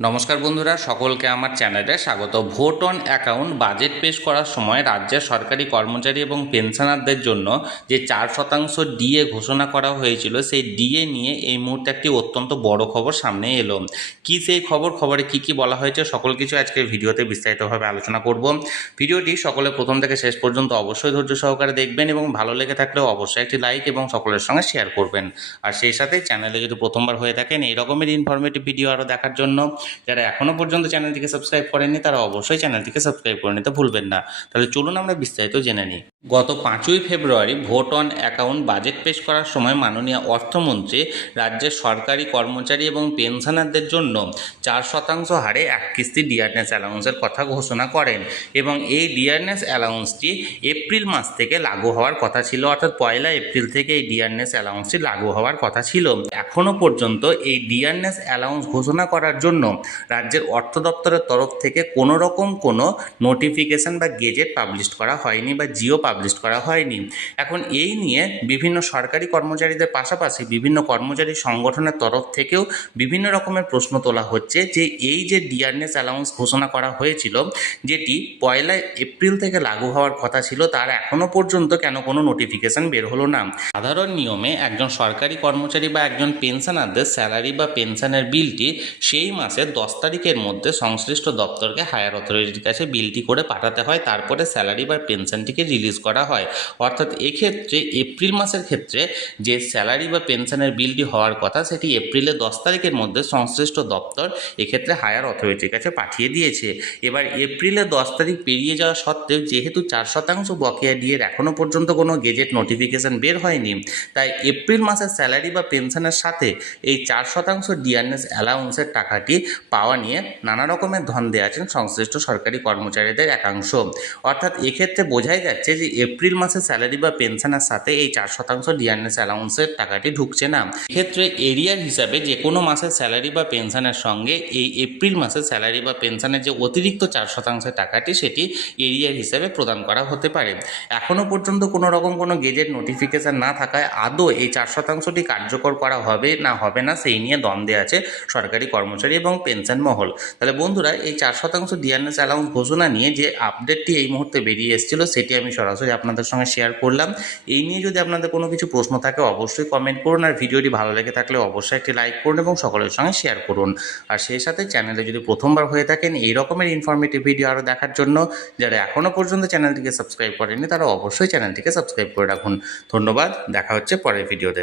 নমস্কার বন্ধুরা, সকলকে আমার চ্যানেলে স্বাগত। ভোট অন অ্যাকাউন্ট বাজেট পেশ করার সময় রাজ্যের সরকারি কর্মচারী এবং পেনশনারদের জন্য যে 4% ডিএ ঘোষণা করা হয়েছিল, সেই ডিএ নিয়ে এই মুহূর্তে একটি অত্যন্ত বড় খবর সামনে এলো। কি সেই খবরে কি বলা হয়েছে সকল কিছু আজকের ভিডিওতে বিস্তারিতভাবে আলোচনা করব। ভিডিওটি সকলে প্রথম থেকে শেষ পর্যন্ত অবশ্যই ধৈর্য সহকারে দেখবেন এবং ভালো লেগে থাকলেও অবশ্যই একটি লাইক এবং সকলের সঙ্গে শেয়ার করবেন। আর সেই সাথে চ্যানেলে যদি প্রথমবার হয়ে থাকেন এই রকমের ইনফরমেটিভ ভিডিও আরও দেখার জন্য, যারা এখনও পর্যন্ত চ্যানেলটিকে সাবস্ক্রাইব করেননি তারা অবশ্যই চ্যানেলটিকে সাবস্ক্রাইব করে নিতে ভুলবেন না। তাহলে চলুন আমরা বিস্তারিত জেনে নিই। গত 5ই ফেব্রুয়ারি ভোট অন অ্যাকাউন্ট বাজেট পেশ করার সময় মাননীয় অর্থমন্ত্রী রাজ্যের সরকারি কর্মচারী এবং পেনশনারদের জন্য 4% হারে এক কিস্তি ডিয়ারনেস অ্যালাউন্সের কথা ঘোষণা করেন এবং এই ডিয়ারনেস অ্যালাউন্সটি এপ্রিল মাস থেকে লাগু হওয়ার কথা ছিল, অর্থাৎ 1 এপ্রিল থেকে এই ডিয়ারনেস অ্যালাউন্সটি লাগু হওয়ার কথা ছিল। এখনও পর্যন্ত এই ডিয়ারনেস অ্যালাউন্স ঘোষণা করার জন্য রাজ্যের অর্থ দপ্তরের তরফ থেকে কোনো রকম কোনো নোটিফিকেশন বা গেজেট পাবলিশ করা হয়নি বা জিও পাবলিশ করা হয়নি। এখন এই নিয়ে বিভিন্ন সরকারি কর্মচারীদের পাশাপাশি বিভিন্ন কর্মচারী সংগঠনের তরফ থেকেও বিভিন্ন রকমের প্রশ্ন তোলা হচ্ছে যে এই যে ডিয়ারনেস অ্যালাউন্স ঘোষণা করা হয়েছিল, যেটি 1 এপ্রিল থেকে লাগু হওয়ার কথা ছিল, তার এখনও পর্যন্ত কেন কোনো নোটিফিকেশন বের হলো না। সাধারণ নিয়মে একজন সরকারি কর্মচারী বা একজন পেনশনারদের স্যালারি বা পেনশনের বিলটি সেই মাসের 10 তারিখের মধ্যে সংশ্লিষ্ট দপ্তরকে হায়ার অথরিটির কাছে বিলটি করে পাঠাতে হয়, তারপরে স্যালারি বা পেনশনটিকে রিলিজ করা হয়। অর্থাৎ এক্ষেত্রে এপ্রিল মাসের ক্ষেত্রে যে স্যালারি বা পেনশনের বিলটি হওয়ার কথা, সেটি এপ্রিলের 10 তারিখের মধ্যে সংশ্লিষ্ট দপ্তর এক্ষেত্রে হায়ার অথরিটির কাছে পাঠিয়ে দিয়েছে। এবার এপ্রিলের 10 তারিখ পেরিয়ে যাওয়া সত্ত্বেও যেহেতু 4% বকেয়া ডিএর এখনও পর্যন্ত কোনো গেজেট নোটিফিকেশন বের হয়নি, তাই এপ্রিল মাসের স্যালারি বা পেনশনের সাথে এই 4% ডিয়ারনেস অ্যালাউন্সের টাকাটি পাওয়া নিয়ে নানা রকমের ধন্দে আছেন সংশ্লিষ্ট সরকারি কর্মচারীদের একাংশ। অর্থাৎ এক্ষেত্রে বোঝাই যাচ্ছে যে এপ্রিল মাসের স্যালারি বা পেনশনের সাথে এই 4% ডিয়ারনেস অ্যালাউন্সের টাকাটি ঢুকছে না। এক্ষেত্রে এরিয়ার হিসাবে যে কোনো মাসের স্যালারি বা পেনশনের সঙ্গে এই এপ্রিল মাসের স্যালারি বা পেনশনের যে অতিরিক্ত 4% টাকাটি, সেটি এরিয়ার হিসাবে প্রদান করা হতে পারে। এখনও পর্যন্ত কোনো রকম কোনো গেজেট নোটিফিকেশান না থাকায় আদৌ এই 4%টি কার্যকর করা হবে না সেই নিয়ে দ্বন্দ্বে আছে সরকারি কর্মচারী এবং পেনশন মহল। তাহলে বন্ধুরা, এই 4% ডিয়ারনেস অ্যালাউন্স ঘোষণা নিয়ে যে আপডেটটি এই মুহূর্তে বেরিয়ে এসেছিল, সেটি আমি সরাসরি আপনাদের সঙ্গে শেয়ার করলাম। এই নিয়ে যদি আপনাদের কোনো কিছু প্রশ্ন থাকে অবশ্যই কমেন্ট করুন, আর ভিডিওটি ভালো লেগে থাকলে অবশ্যই একটি লাইক করুন এবং সকলের সঙ্গে শেয়ার করুন। আর সেই সাথে চ্যানেলে যদি প্রথমবার হয়ে থাকেন এই রকমের ইনফরমেটিভ ভিডিও আরও দেখার জন্য, যারা এখনও পর্যন্ত চ্যানেলটিকে সাবস্ক্রাইব করেনি তারা অবশ্যই চ্যানেলটিকে সাবস্ক্রাইব করে রাখুন। ধন্যবাদ, দেখা হচ্ছে পরের ভিডিওতে।